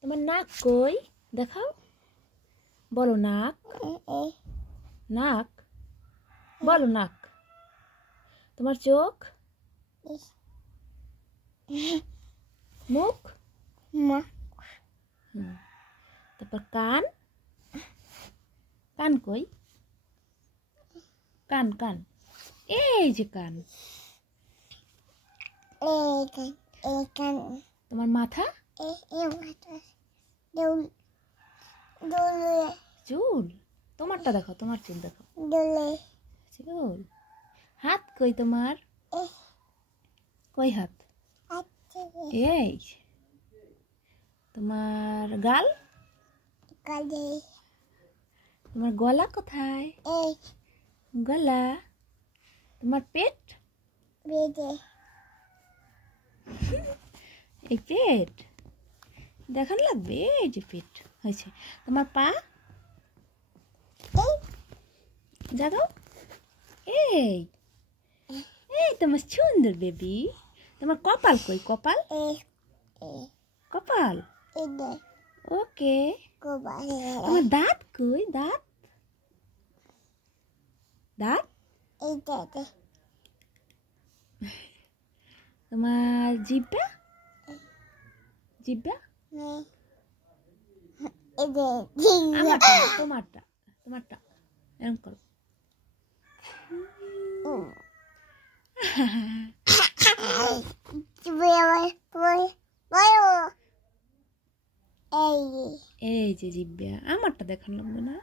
তোমার নাক কই দেখাও, বলো নাক, নাক বলো নাক। তোমার চোখ, মুখ, তারপর কান, কান কই, কান কান, এই যে কান। তোমার মাথা, চুল, তোমারটা দেখো, তোমার চুল দেখো, চুল। হাত কই তোমার, কই হাত, এই। তোমার গাল, তোমার গলা কোথায়, গলা। তোমার পেট, এই পেট দেখান লাগবে, এই যে পেট হয়েছে। তোমার পা, জাগাও, এই এই তোমার সুন্দর বেবি। তোমার কপাল কই, কপাল, কপাল, ওকে। তোমার দাঁত কই, দাঁত, দাঁত। তোমার জিভটা, জিভটা, আমারটা না, তোমারটা, তোমারটা এরকম করো। এই যে জিভটা, আমারটা দেখান লাগবে না।